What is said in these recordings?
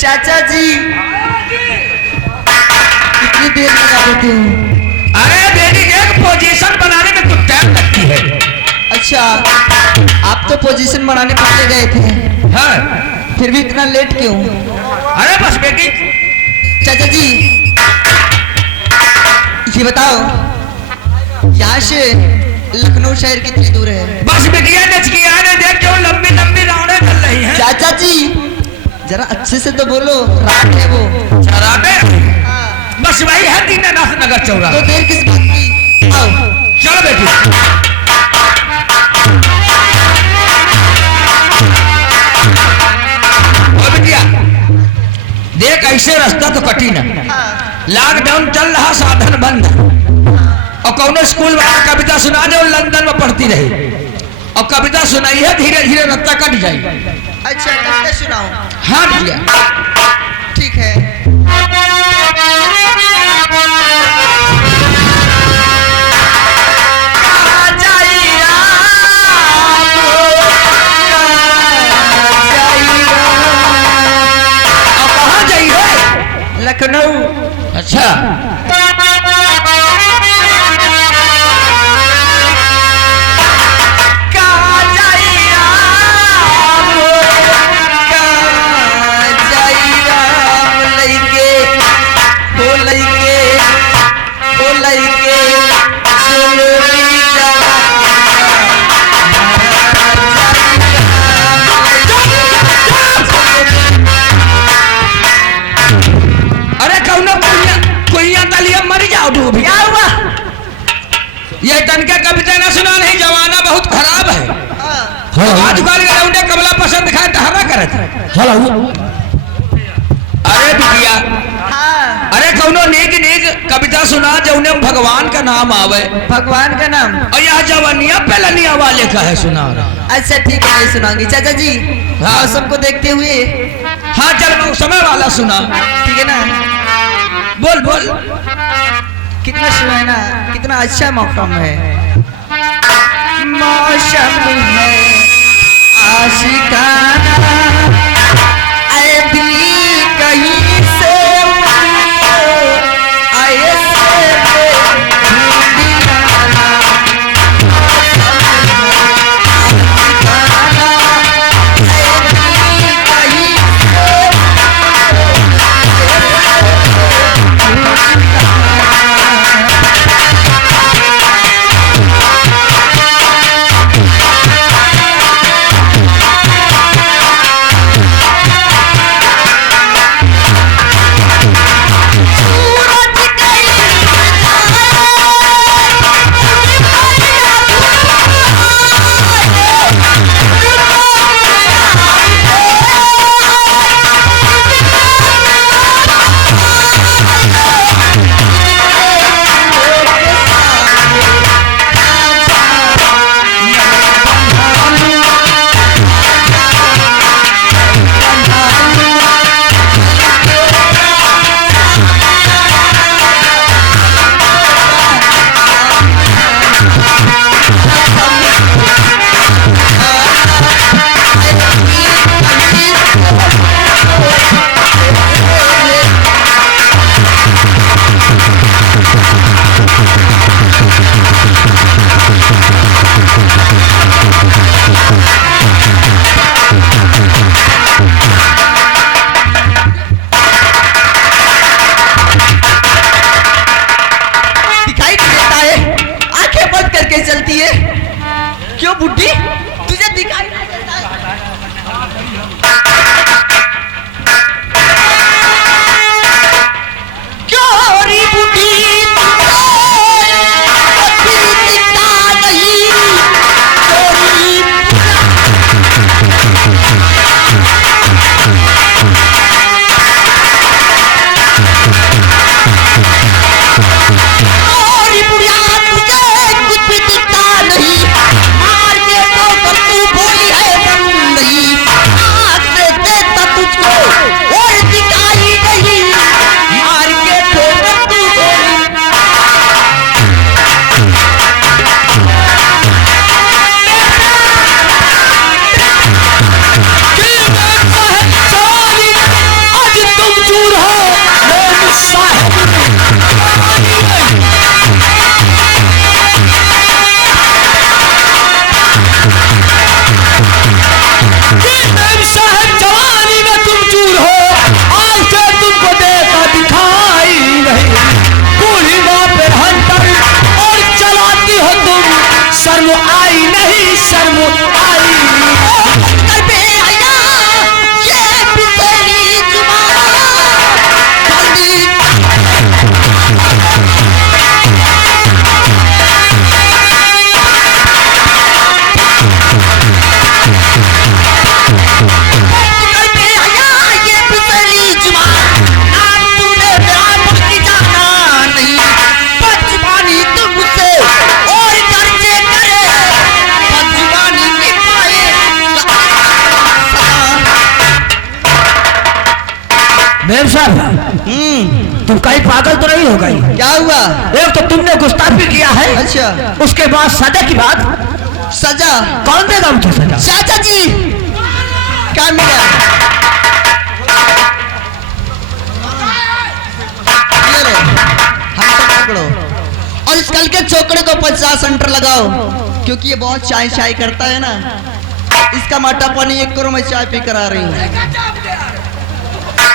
चाचा जी कितनी देर लगा देते हो? अरे बेटी एक पोजीशन बनाने में कुछ टाइम लगती है। अच्छा आप तो पोजीशन बनाने पहले गए थे। हाँ फिर भी इतना लेट क्यों? अरे बस बेटी। चाचा जी ये बताओ यहाँ से लखनऊ शहर कितनी दूर है? बस बिटिया नचकिया ने देख जो लंबी लंबी राउंडें चल रही हैं। चाचा जी जरा अच्छे से तो बोलो, रात है वो। शराबे बस वही है दीनानाथ नगर चौराहा। तो देर किस बात की? आओ चलो बेटी। ओ बिटिया देख ऐसे रास्ता तो कठिन है। लॉकडाउन चल रहा, साधन बंद और कौन स्कूल वाला कविता सुना दे और लंदन में पढ़ती रही और कविता सुनाई है धीरे धीरे रास्ता कट जाए। अच्छा कविता सुनाओ। हाँ बिटिया ठीक है। लखनऊ। अच्छा ये तनके कविता ना सुना नहीं, जमाना बहुत खराब है। आजकल ग्राउंडे कमला पसंद खाए धरा करे थे। अरे बिटिया अरे कौनो नेक नेक कविता सुना जौने भगवान का नाम आवे। भगवान का नाम? और यह जवानिया पहलनिया वाले का है सुना। अच्छा ठीक है नहीं सुनाऊंगी चाचा जी। हाँ सबको देखते हुए। हाँ चल समय वाला सुना। ठीक है ना? बोल बोल। कितना सुहाना कितना अच्छा मौसम है। मौसम है आशिकाना आए दिल कहीं से आए से बुड्ढी तुझे दिखाई नहीं देता क्यों री बुड्ढी दिखता नहीं बुढ़िया तुझे कुछ भी दिखता नहीं मार के तो आई। कबे आया ये बिसरी जुबान जल्दी कबे आया ये बिसरी जुबान नाम तूने मेरा बाकी जाना नहीं बचवानी तुमसे और कर्जे करे बचवानी निभाए मेम साहब तुम कहीं पागल तो नहीं हो गई? क्या हुआ? एक तो तुमने गुस्ताखी किया है, अच्छा उसके बाद सजा की बात। सजा कौन देगा मुझे सजा? चाचा जी क्या मिला? ये लो, हाथ से पकड़ो और इस कल के चौकड़े को 50 सेंटर लगाओ, क्योंकि ये बहुत चाय चाय करता है ना। इसका माटा पानी 1 करो, मैं चाय पी कर आ रही हूँ।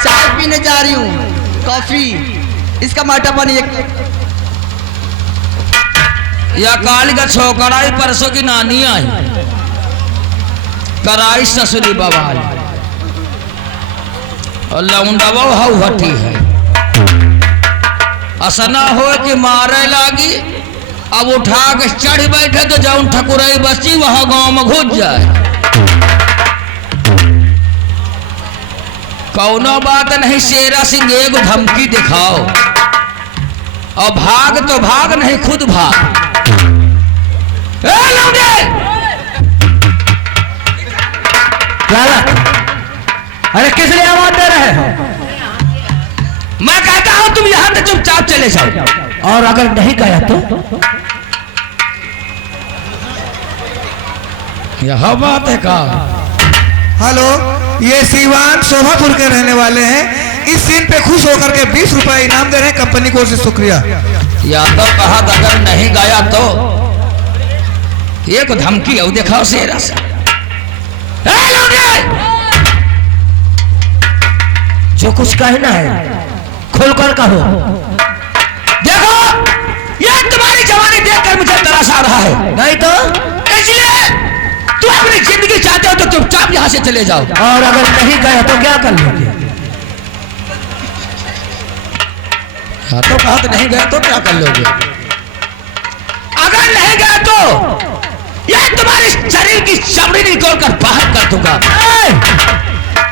चाय पीने जा रही हूँ, कॉफी। इसका माटा पानी 1। या काली का छोकराई परसों की नानी आई कराई ससुरी बवाल और लौंडवा हाउ हटी है। असना हो कि मारे लागी, अब उठा के चढ़ बैठे तो जाऊं ठकुराई बची वहां गांव में घुस जाए। कौनो बात नहीं, शेरा सिंह एगो धमकी दिखाओ और भाग तो भाग नहीं खुद भाग। ए लौंडे! लाला, अरे किस लिए आवाज दे रहे हो? मैं कहता हूं तुम यहां से चुपचाप चले जाओ। और अगर नहीं गया तो? यह बात है का? हेलो, ये सीवान शोभापुर के रहने वाले हैं। इस सीन पे खुश होकर के 20 रुपए इनाम दे रहे हैं कंपनी को, से शुक्रिया। या तो कहा अगर नहीं गया तो एक धमकी है, दिखाओ शेरा से। ए लौंडे! जो कुछ कहना है खुलकर कहो। देखो ये तुम्हारी जवानी देखकर मुझे तरस आ रहा है, नहीं तो? इसलिए तुम अपनी जिंदगी चाहते हो तो चुपचाप यहां से चले जाओ। और अगर नहीं गया तो क्या कर लोगे? हाँ तो कहा तो नहीं गया तो क्या कर लोगे? अगर नहीं गया तो ये तुम्हारे शरीर की चमड़ी निकाल कर बाहर कर दूंगा।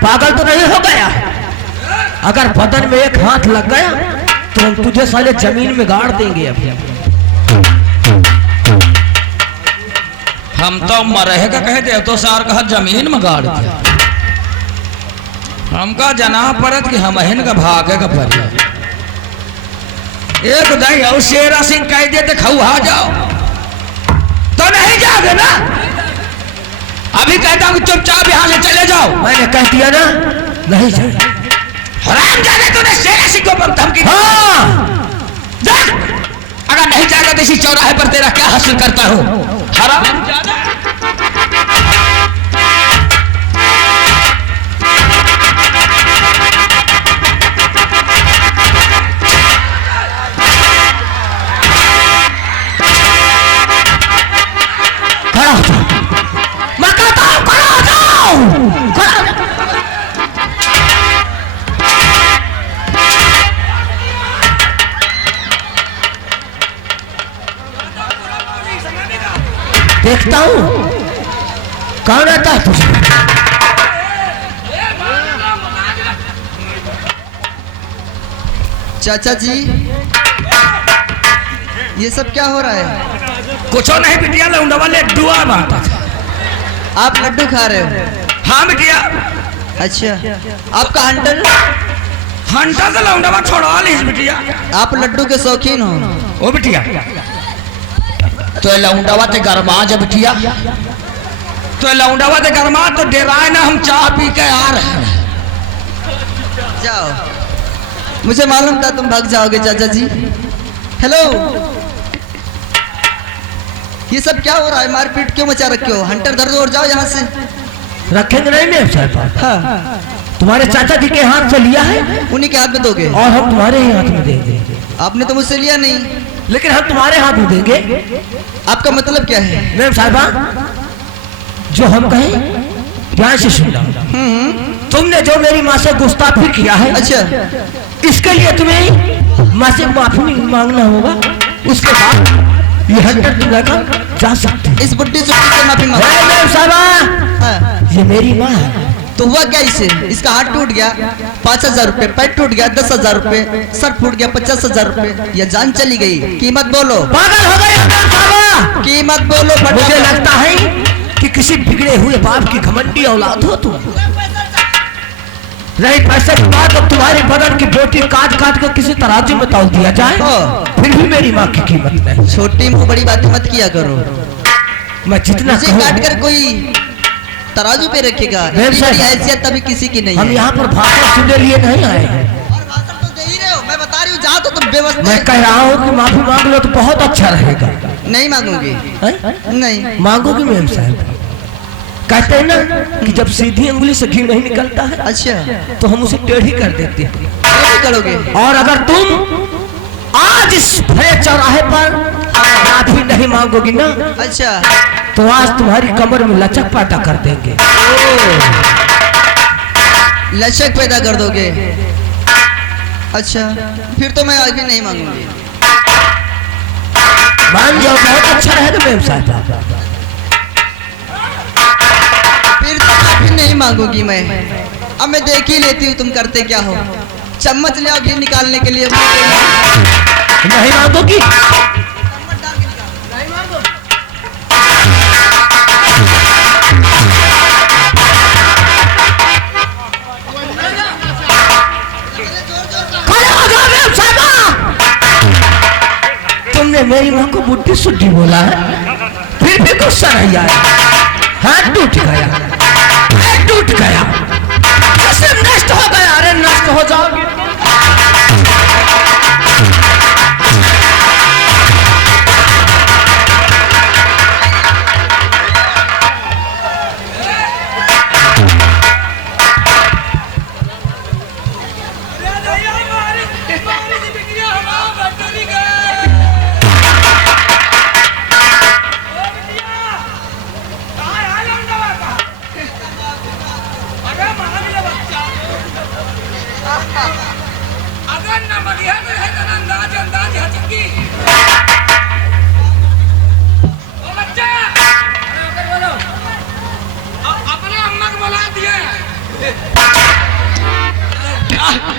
पागल तो नहीं हो गया? अगर बदन में एक हाथ लग गया तो हम तुझे साले जमीन में गाड़ देंगे। अभी हम तो मरे का कहते तो सार कहा जमीन में गाड़ दिया। हमका जना पड़त कि हम का भागे का परिया एक दही और शेरा सिंह कह देते खौहा जाओ तो नहीं जाओगे ना। अभी कहता हूँ चुपचाप यहाँ से चले जाओ। मैंने कह दिया ना, नहीं जाए। हराम जाने तूने शेरा सिंह को धमकी दी। हाँ, देख अगर नहीं जाएगा तो इसी चौराहे पर तेरा क्या हासिल करता हूँ। हराम जाने। खड़ा हो जाओ। मैं कहता हूँ खड़ा हो जाओ। खड़ा हो जाओ। देखता हूँ कौन आता है तुझे। चाचा जी ये सब क्या हो रहा है? कुछ नहीं बिटिया लौंडवा ले दुआ मांगता था। आप लड्डू खा रहे हो? हाँ बिटिया। अच्छा, आपका हंटर? हंटा तो लौंडवा छोड़ा ली बिटिया। आप लड्डू के शौकीन हो? ओ बिटिया तो लौंडवा ते गरमा जब बिटिया तो लौंडवा ते गरमा तो डेराए ना, हम चाह पी के आ रहे हैं। जाओ, मुझे मालूम था तुम भाग जाओगे चाचा जी। हेलो, ये सब क्या हो रहा है? मारपीट क्यों मचा रखे हो? हंटर धर दो और जाओ यहाँ से। रखेंगे नहीं मेम साहब। हाँ, तुम्हारे चाचा जी के हाथ से लिया है उन्हीं के हाथ में दोगे और हम तुम्हारे ही हाथ में देंगे। आपने तो मुझसे लिया नहीं। लेकिन हम तुम्हारे हाथ में देंगे। आपका मतलब क्या है? मेम साहिबा जो हम कहें ध्यान से सुनना। तुमने जो मेरी माँ से गुस्ताखी किया है, अच्छा इसके लिए तुम्हें माँ से माफी मांगना होगा। उसके बाद ये 100 तुम लेकर जा सकते हो। इस बुड्ढी सुड्ढी से माफी मांगो। मैम साहबा, हाँ। ये मेरी माँ है। तो हुआ क्या इसे? इसका हाथ टूट गया 5000 रुपए, पैर टूट गया 10,000 रुपए, सर फूट गया 50,000 रुपए, या जान चली गई? कीमत बोलो। पागल हो गए मैम साहबा। कीमत बोलो। मुझे लगता है कि किसी बिगड़े हुए बाप की घमंडी औलाद हो तुम। रही पैसे की बात, अब तुम्हारे बदन की बोटी काट काट कर किसी तराजू में तौल दिया जाए, फिर भी मेरी माँ की कीमत नहीं। छोटी मुंह बड़ी बातें मत किया करो। मैं जितना मुझे काट कर कोई तराजू पे रखेगा, हैसियत तभी किसी की नहीं हम है। यहाँ पर भाषण सुनने लिए नहीं आए हैं। और भाषण तो दे ही रहे हो, मैं बता रही हूँ, जाओ तो तुम बेवस्ता। मैं कह रहा हूँ कि माफी मांग लो तो बहुत अच्छा रहेगा। नहीं मांगूंगी। नहीं मांगोगी मैम साहब। कहते हैं ना कि जब सीधी अंगुली से घी नहीं निकलता है, अच्छा तो हम उसे टेढ़ी कर देते हैं। क्या करोगे? और अगर तुम आज इस भरे चौराहे पर माफी नहीं मांगोगी ना, अच्छा तो आज तुम्हारी कमर में लचक पैदा कर देंगे। लचक पैदा कर दोगे? अच्छा, फिर तो मैं आज भी नहीं मांगूंगी। मान जाओ, बहुत अच्छा रहेगा मैम साहब। फिर तो माफी नहीं मांगूंगी मैं। अब मैं देख ही लेती हूँ तुम करते क्या हो। चम्मच ले आओ घी निकालने के लिए। नहीं मांगोगी? तुमने मेरी माँ को बुड्ढी सुड्ढी बोला है, फिर भी गुस्सा नहीं आया। हाथ टूट गया, पैर टूट गया, कसम नष्ट हो गया। अरे नष्ट हो जाओगे।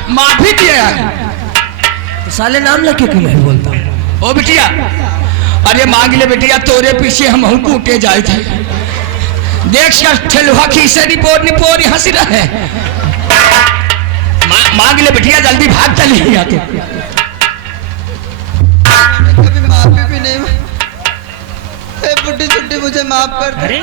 माफी दिया तो साले नाम लेके क्यों नहीं बोलता? ओ बिटिया, अरे मांग ले बिटिया, तोरे पीछे हम कूटे जाए थे। देख ठेलुआ खीसे निपोर हंसी रहे। मांग ले बिटिया, जल्दी भाग चली गया। कभी माफी भी नहीं। बुड्ढी सुड्ढी मुझे माफ कर दे।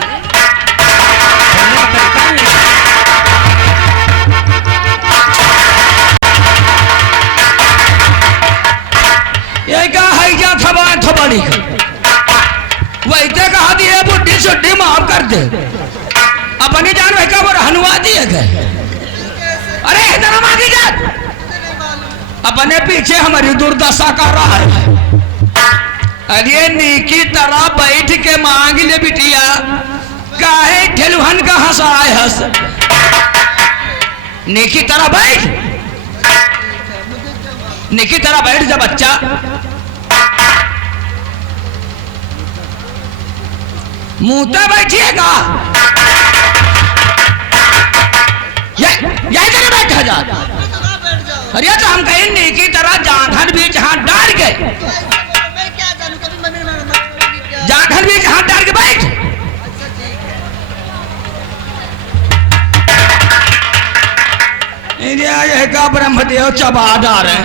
ये क्या है, क्या थबाड़ी वैसे कहा दिए बुड्ढी सुड्ढी माफ कर दे। अपनी जान वही का वो हनुआ दिए गए। अरे इधर मांगी जान, अपने पीछे हमारी दुर्दशा कर रहा है। अरे नीकी तरह बैठ के मांग ले बिटिया, काहे ठेलुहन का हंसाए हंस। नीकी तरह बैठ, नीकी तरह बैठ जा बच्चा। मुंहते बैठिएगा, यही तरह बैठा जा। अरे तो हम कहीं नीकी तरह जांघन बीच हाथ डाल के, जांघन बीच हाथ डाल के बैठ। यह का ब्रह्मदेव चबा डाल रहे।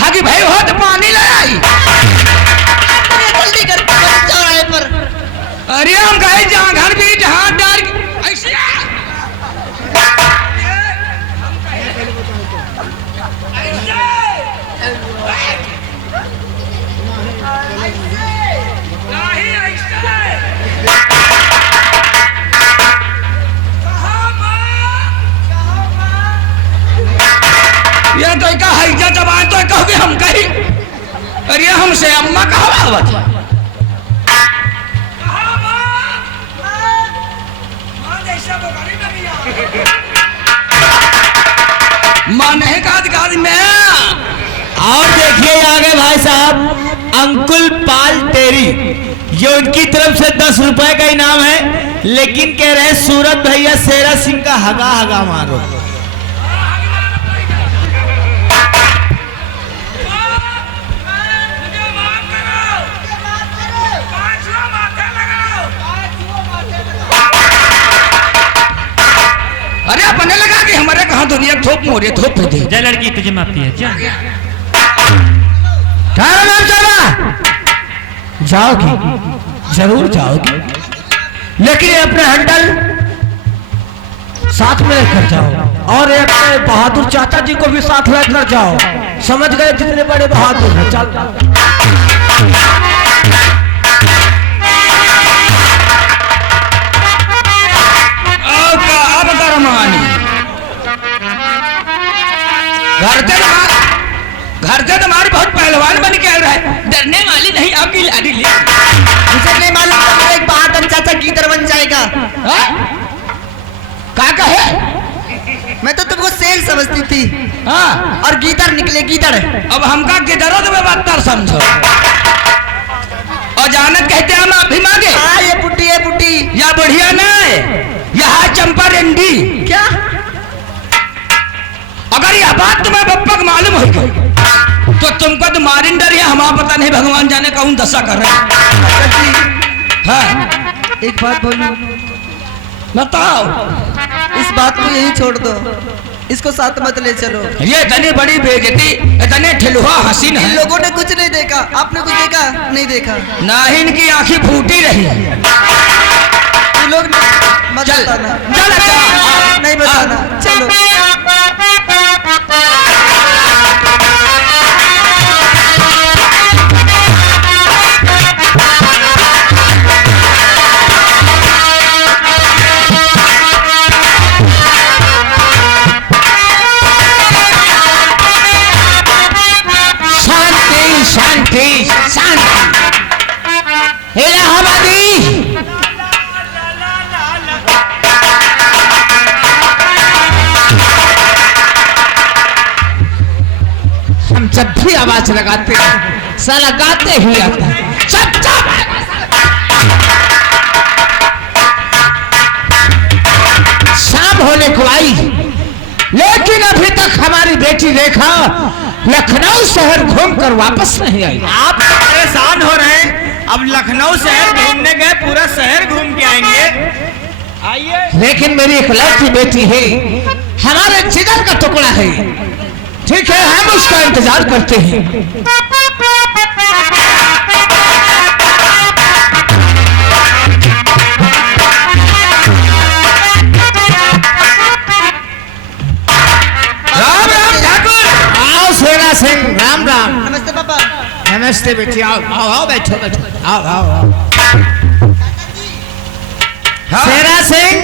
हागी भाई हो तो पानी ले आई। जल्दी कर चौराहे पर। अरे हम कहे जांघन बीच हाथ डाल के ऐसे। ये तो का हैजा जवान तो कहोगे हम कही। अरे हमसे अम्मा कहा माने का मैं। और देखिए आगे भाई साहब, अंकुल पाल टेरी, ये उनकी तरफ से 10 रुपए का इनाम है, लेकिन कह रहे हैं सूरत भैया शेरा सिंह का हगा हगा मारो। अरे अपने लगा के हमारे कहा दुनिया थोप मोरे थोप दे। जय लड़की तुझे माफी है। जाओगी, जरूर जाओगी, लेकिन अपने हंडल साथ में लेकर जाओ और एक बहादुर चाचा जी को भी साथ लेकर जाओ। समझ गए जितने बड़े बहादुर हैं। चल घर से तुम्हारी बहुत पहलवान बन के आ रहा है, डरने वाली नहीं आपकी लाड़ी ले। मुझे नहीं मालूम था मेरा एक बहादुर चाचा गीदड़ बन जाएगा। क्या कहे? मैं तो तुमको शेर समझती थी। हाँ, और गीदड़ निकले गीदड़। अब हमका किधर तुम्हें बात समझो और जानत कहते हम आप भी मांगे। हाँ ये पुट्टी या बढ़िया ना है, यहाँ चंपा रेंडी। क्या? अगर यह बात तुम्हें बप्पा को मालूम हो गई तो तुमको तो मारिन डर है, हमारा पता नहीं भगवान जाने कौन दशा कर रहे हैं। हाँ, एक बात बोलूं, बताओ। इस बात को यही छोड़ दो, इसको साथ मत ले चलो। ये इतनी बड़ी बेइज्जती, इतने ठिलुआ हसीन इन है। लोगों ने कुछ नहीं देखा, आपने कुछ देखा? नहीं देखा। ना ही इनकी आंखें फूटी रही। ये लोग मत चल, बताना। चल अच्छा। नहीं बताना, चलो। शांति शांति इलाहाबादी। हम जब भी आवाज लगाते हैं साला गाते ही आता है। शाम होने को आई, लेकिन अभी तक हमारी बेटी रेखा लखनऊ शहर घूमकर वापस नहीं आई। आप परेशान हो रहे हैं, अब लखनऊ शहर घूमने गए, पूरा शहर घूम के आएंगे। आइए। लेकिन मेरी एक लड़की बेटी है, हमारे जिगर का टुकड़ा है। ठीक है, हम उसका इंतजार करते हैं। राम राम ठाकुर। आओ शेरा सिंह, राम राम। नमस्ते पापा। नमस्ते बेटी, आओ आओ आओ, बैठो बैठो, आओ आओ आओ। हाँ, शेरा सिंह,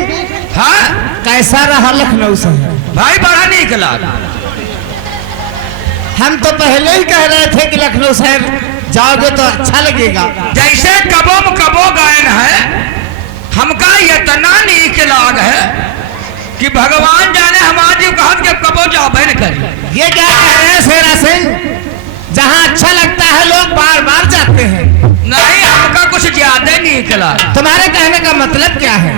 हाँ कैसा रहा लखनऊ शहर? भाई बड़ा निकला। हम तो पहले ही कह रहे थे कि लखनऊ शहर जाओगे तो अच्छा लगेगा। जैसे कबो गायन है, हमका इतना नीक लाग है कि भगवान जाने हमारी कहत के कबो जाबे न करी। ये क्या कह रहे हैं शेरा सिंह? जहाँ अच्छा लगता है लोग बार बार जाते हैं। नहीं, हमका कुछ ज्यादा नीक लाग। तुम्हारे कहने का मतलब क्या है?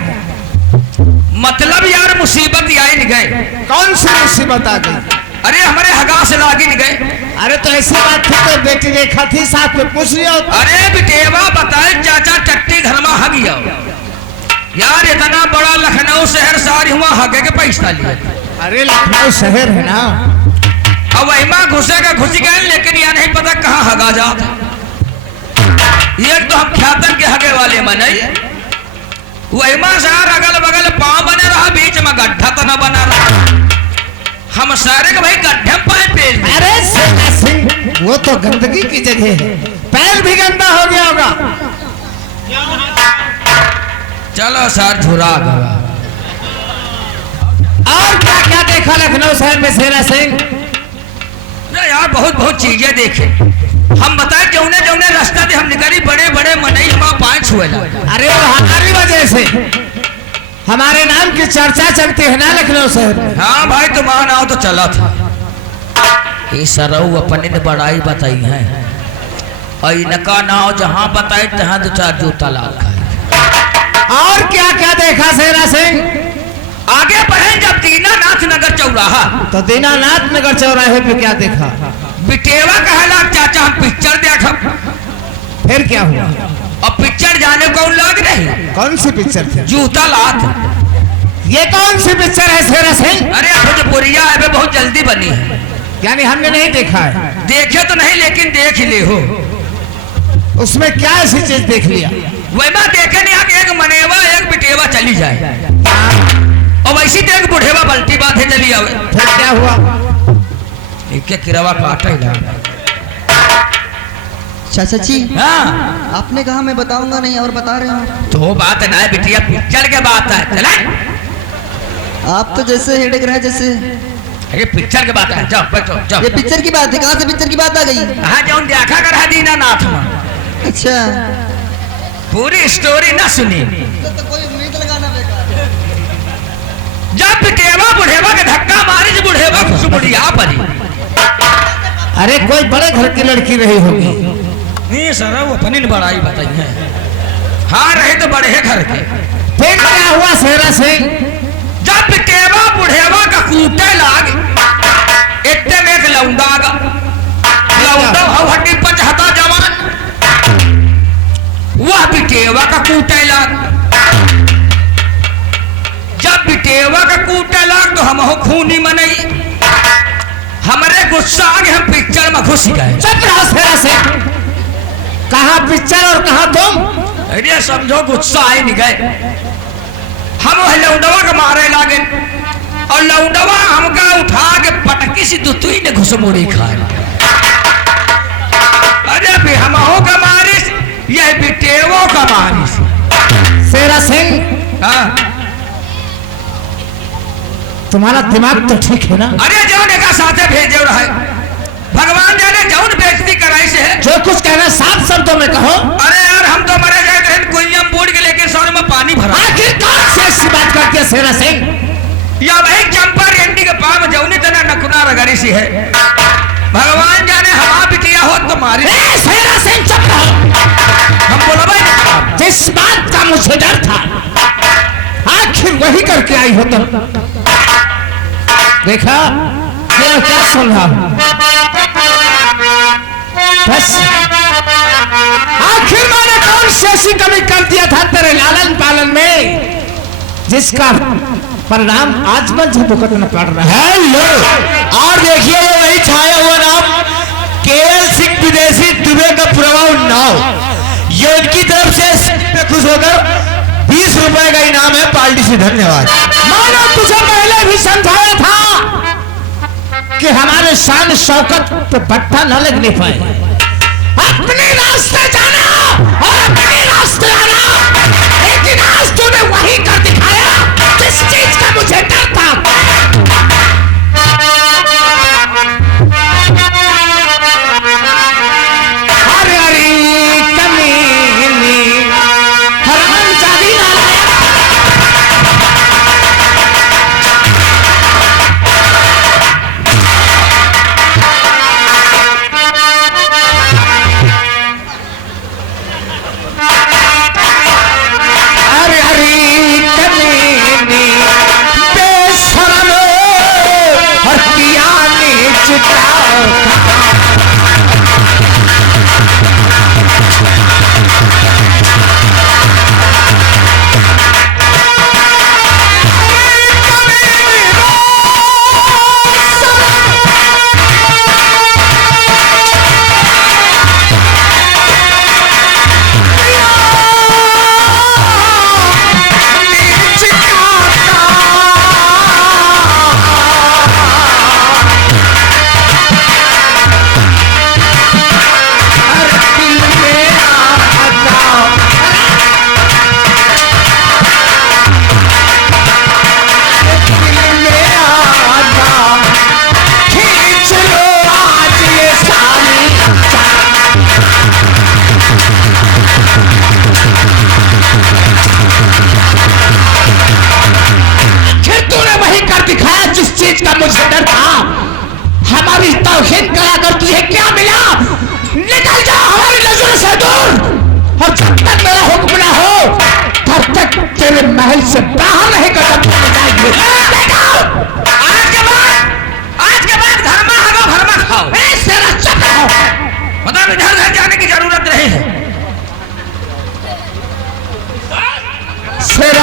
मतलब यार मुसीबत आई गए। कौन सी मुसीबत आ गई? अरे हमारे हगा से लागिन गए। अरे तो ऐसी बात थी तो बेटी रेखा थी, साथ में पूछ लिया होता। अरे बिटेवा बताए चाचा टट्टी घर में हग गया यार। इतना बड़ा लखनऊ शहर सारी हुआ हगे के पैसा लिया। अरे लखनऊ शहर है ना, अब वही माँ घुसेगा घुस गए, लेकिन यह नहीं पता कहाँ हगा जा। ये तो हम ख्यातन के हगे वाले मन वही माँ शहर अगल बगल पाँव बने रहा, बीच में गड्ढा तो न बना रहा। हम सारे के भाई गड्ढे में पाए पेल। अरे शेरा सिंह, वो तो गंदगी की जगह है, पैर भी गंदा हो गया होगा। चलो सर झुरा गया। और क्या क्या देखा लखनऊ शहर में शेरा सिंह? यार बहुत बहुत चीजें देखे। हम बताए जौने जौने रास्ता से हम निकली, बड़े बड़े मनई हमारा पाँच हुए। अरे वो हमारी वजह से हमारे नाम की चर्चा चलती है ना लखनऊ शहर में। हाँ भाई तुम्हारा नाव तो चला था। ये सरऊ अपने ने बड़ाई बताई है और इनका नाव जहाँ बताए तहाँ 2-4 जूता लाल खाए। और क्या क्या देखा शेरा सिंह? आगे बढ़े जब दीनानाथ नगर चौराहा तो दीनानाथ नगर चौराहे पे क्या देखा? बिटेवा कहला चाचा हम पिक्चर देखा। फिर क्या हुआ? और पिक्चर जाने कौन लग रही? कौन सी पिक्चर थी? जूता लात। ये कौन सी पिक्चर है शेरा सिंह? अरे भोजपुरिया है, बहुत जल्दी बनी है। यानी हमने नहीं देखा है। देखे तो नहीं लेकिन देख ले हो। उसमें क्या ऐसी चीज देख लिया? वैसा देखे नहीं आगे एक मनेवा एक बिटेवा चली जाए और वैसी तो एक बुढ़ेवा बल्टी बात है चली आवे। फिर क्या हुआ? एक किरवा काटा ही ना। चाचा जी हाँ आपने कहा मैं बताऊंगा नहीं और बता रहे हो। तो बात है ना बिटिया, पिक्चर के बात है। चला आप तो जैसे हेडेक रहे जैसे। अरे पिक्चर के बात है, जाओ बैठो जाओ। ये पिक्चर की बात है, कहाँ से पिक्चर की बात आ गई? कहा जाऊं देखा कर दीनानाथ में। अच्छा पूरी स्टोरी ना सुनी। तो कोई उम्मीद लगाना बेकार। जब बिटेवा बुढ़ेवा के धक्का मारी जो बुढ़ेवा खुश बुढ़िया परी। अरे कोई बड़े घर की लड़की रही होगी। नहीं सर वो अपनी बड़ाई बताई है। हाँ रहे तो बड़े घर के। फिर क्या हुआ शेरा सिंह? जब बिटेवा बुढ़ेवा का कूटे लाग इतने में एक लौंडा लौंडा हड्डी पचहता जवान वह बिटेवा का कूटे लाग। जब बिटेवा का कूटे लाग तो हम खूनी मनई हमारे गुस्सा आगे हम पिक्चर में घुस गए। चुप रहो शेरा सिंह। कहाँ पिक्चर और कहाँ तुम? अरे समझो गुस्सा आए नहीं गए। हम वह लौंडवा के मारे लागे और लौंडवा हमका उठा के पटकी सी दुतुई ने घुसमुड़ी खाए। अरे भी हम हो का मारिस यह बिटेवो का मारिस। शेरा सिंह हाँ तुम्हारा दिमाग तो ठीक है ना? अरे जौन का साथे भेजे रहे भगवान जाने जौन बेइज्जती कराई से है। जो कुछ कहना साफ शब्दों में कहो। अरे यार हम तो मरे गए थे कुइयम बूढ़ के लेके सौर में पानी भरा। आखिर कौन सी ऐसी बात करती है शेरा सिंह? या वही चंपा रेंडी के पाव में जौनी तना नकुना रगड़ी सी है। भगवान जाने हवा बिटिया हो तो मारी। शेरा सिंह चुप रहो। हम बोला भाई जिस बात का मुझे डर था आखिर वही करके आई हो तुम। देखा क्या क्या सुन रहा हूं? बस आखिर मैंने कौन सी ऐसी कमी कर दिया था तेरे लालन पालन में जिसका परिणाम आज मुझे भुगतना पड़ रहा है। हेलो और देखिए ये वही छाया हुआ नाम केएल सिंह विदेशी दुबे का प्रभाव नाव। ये उनकी तरफ से खुश होकर 20 रुपए का इनाम है पार्टी से। धन्यवाद। मैंने तुझे पहले भी समझाया था कि हमारे शान शौकत पे पट्टा न लगने पाए। अपने रास्ते जाना और अपने रास्ते आना। लेकिन आज तूने वही कर दिखाया जिस चीज का मुझे डर था। अरे अरे कमीनी हरामजादी नालायक।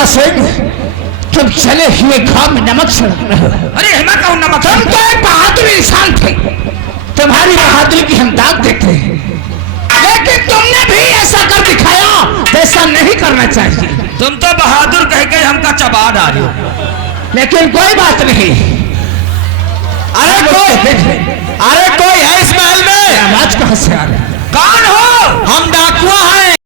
सिंह, तुम चले हुए घाव में नमक छिड़क रहे हो। अरे हिमा का नमक तुम तो एक बहादुर इंसान थे, तुम्हारी बहादुरी की हम दाग देखते हैं, लेकिन तुमने भी ऐसा कर दिखाया जैसा नहीं करना चाहिए। तुम तो बहादुर कह के हमका चबा डालो। लेकिन कोई बात नहीं, अरे कोई है इस महल में? आवाज कहाँ से आ रही है? कौन हो? हम